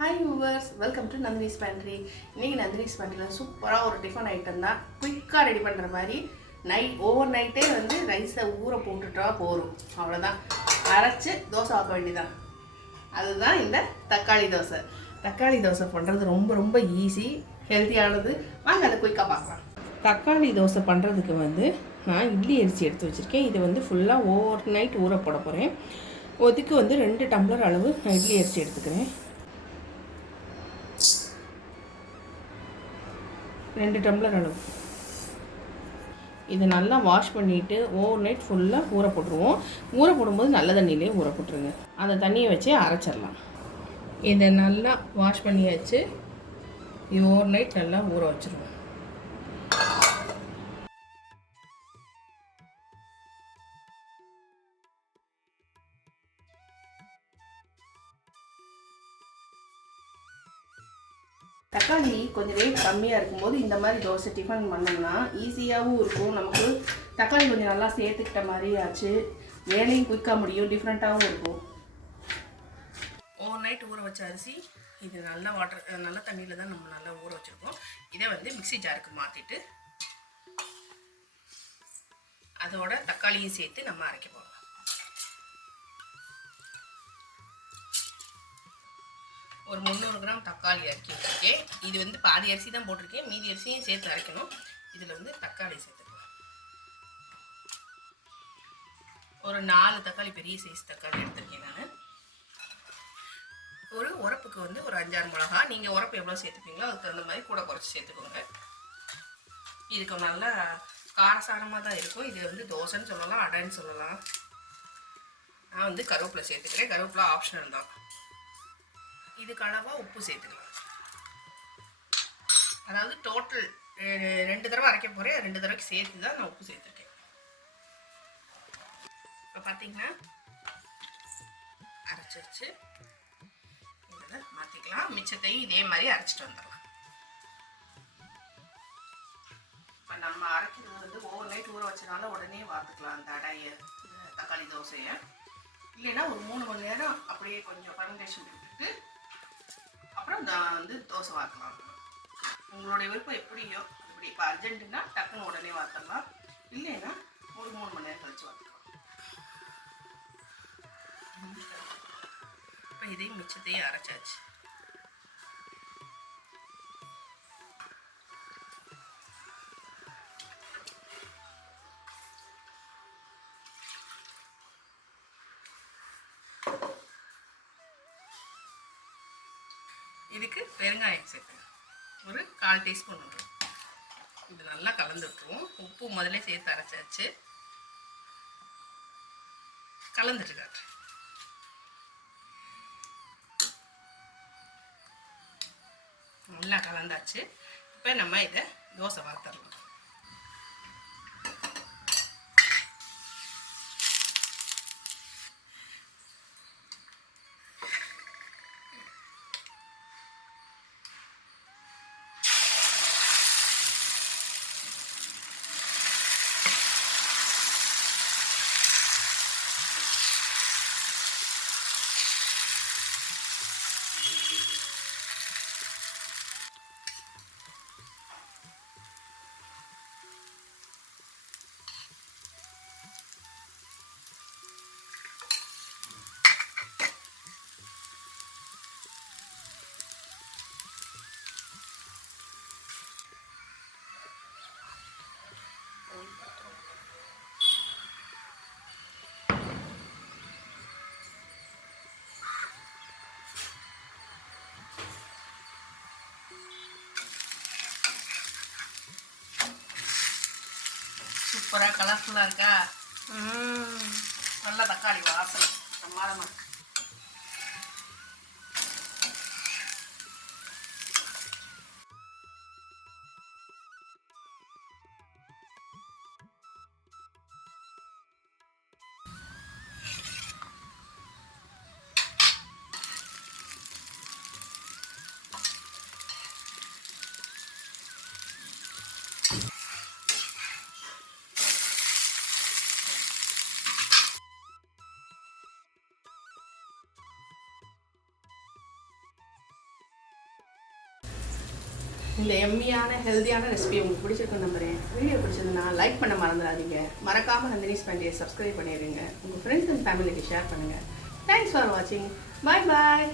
Hi viewers, welcome to Nandini's pantry. இன்றைக்கி நந்தினிஸ் பேண்ட்ரியில் சூப்பராக ஒரு டிஃபன் ஐட்டம் தான். குயிக்காக ரெடி பண்ணுற மாதிரி ஓவர் நைட்டே ரைஸை ஊற போட்டுட்டா போதும். அவ்வளோதான், அரைச்சி தோசை ஆக்க வேண்டியதான். அதுதான் இந்த தக்காளி தோசை. தக்காளி தோசை பண்ணுறது ரொம்ப ரொம்ப ஈஸி, ஹெல்த்தியானது. வாங்க அதை குயிக்காக பார்க்கலாம். தக்காளி தோசை பண்ணுறதுக்கு நான் இட்லி அரிசி எடுத்து வச்சுருக்கேன். இது ஃபுல்லாக ஓவர் நைட் ஊற போட போகிறேன். ஒதுக்கு 2 டம்ளர் அளவு நான் இட்லி அரிசி எடுத்துக்கிறேன். 2 டம்ளர் அளவு. இதை நல்லா வாஷ் பண்ணிவிட்டு ஓவர் நைட் ஃபுல்லாக ஊற போட்டுருவோம். ஊற போடும்போது நல்ல தண்ணியிலே ஊற போட்டுருங்க. அந்த தண்ணியை வச்சு அரைச்சிடலாம். இதை நல்லா வாஷ் பண்ணியாச்சு. இது ஓவர் நைட் நல்லா ஊற வச்சுருவோம். தக்காளி கொஞ்சம் ரேட் கம்மியாக இருக்கும்போது இந்த மாதிரி தோசை டிஃபன் பண்ணோம்னா ஈஸியாகவும் இருக்கும். நமக்கு தக்காளி கொஞ்சம் நல்லா சேர்த்துக்கிட்ட மாதிரி ஆச்சு. வேலையும் குயிக்காக முடியும், டிஃப்ரெண்ட்டாகவும் இருக்கும். ஓவர் நைட் ஊற வச்ச அரிசி இது நல்ல தண்ணியில் தான் நம்ம நல்லா ஊற வச்சுருக்கோம். இதை மிக்ஸி ஜாருக்கு மாற்றிட்டு அதோட தக்காளியும் சேர்த்து நம்ம அரைக்க போகிறோம். ஒரு 300 கிராம் தக்காளி அரைக்கி வச்சுருக்கேன். இது பாதி அரிசி தான் போட்டிருக்கேன், மீதி அரிசியும் சேர்த்து அரைக்கணும். இதில் தக்காளி சேர்த்துக்கலாம். ஒரு 4 தக்காளி, பெரிய சைஸ் தக்காளி எடுத்துருக்கேன் நான். ஒரு உரப்புக்கு ஒரு 5-6 மிளகா. நீங்கள் உரப்பு எவ்வளோ சேர்த்துப்பீங்களோ அதுக்கு தகுந்த மாதிரி கூட குறைச்சி சேர்த்துக்கோங்க. இதுக்கு நல்லா காரசாரமாக தான் இருக்கும். இது தோசைன்னு சொல்லலாம், அடைன்னு சொல்லலாம். நான் கருவேப்பிலை சேர்த்துக்கிறேன். கருவேப்பிலை ஆப்ஷனல் தான். இதுக்கு அளவாக உப்பு சேர்த்துக்கலாம். அதாவது டோட்டல் 2 தடவை அரைக்க போகிறேன். 2 தடவைக்கு சேர்த்து தான் நான் உப்பு சேர்த்துருக்கேன். இப்போ பார்த்தீங்கன்னா அரைச்சிருச்சு. இதில் மாற்றிக்கலாம். மிச்சத்தையும் இதே மாதிரி அரைச்சிட்டு வந்துடலாம். இப்போ நம்ம அரைக்கிறது ஓவர் நைட் ஊற வச்சனால உடனே வார்த்துக்கலாம் அந்த அடையை, தக்காளி தோசையை. இல்லைன்னா ஒரு 3 மணி நேரம் அப்படியே கொஞ்சம் ஃபர்மெண்டேஷன் விட்டுட்டு அப்புறம் நான் தோசை வார்க்கலாம். உங்களுடைய விருப்பம் எப்படியோ அப்படி. இப்போ அர்ஜென்ட்டுன்னா டக்குன்னு உடனே வார்த்தலாம், இல்லைன்னா ஒரு 3 மணி நேரம் கழிச்சு வார்க்கலாம். இப்போ இதையும் மிச்சத்தையும் அரைச்சாச்சு. இதுக்கு பெருங்காயம் சேர்த்துங்க. ஒரு 1/4 டீஸ்பூன் வரும். இது நல்லா கலந்து விட்டுருவோம். உப்பு முதல்ல சேர்த்து அரைச்சாச்சு. கலந்துட்டு காட்டுறேன். நல்லா கலந்தாச்சு. இப்போ நம்ம இதை தோசை வார்த்தரலாம். சூப்பராக கலர்ஃபுல்லாக இருக்கா? நல்ல தக்காளி வாசனை பிரமாதமாக இருக்கு. இந்த எம்மியான ஹெல்த்தியான ரெசிபி உங்களுக்கு பிடிச்சிருக்குன்னு நம்புறேன். வீடியோ பிடிச்சதுன்னா லைக் பண்ண மறந்துடாதீங்க. மறக்காமல் நந்தினிஸ் பண்டிகையை சப்ஸ்கிரைப் பண்ணிடுங்க. உங்கள் ஃப்ரெண்ட்ஸ் அண்ட் ஃபேமிலிக்கு ஷேர் பண்ணுங்கள். தேங்க்ஸ் ஃபார் வாட்சிங். பாய் பாய்.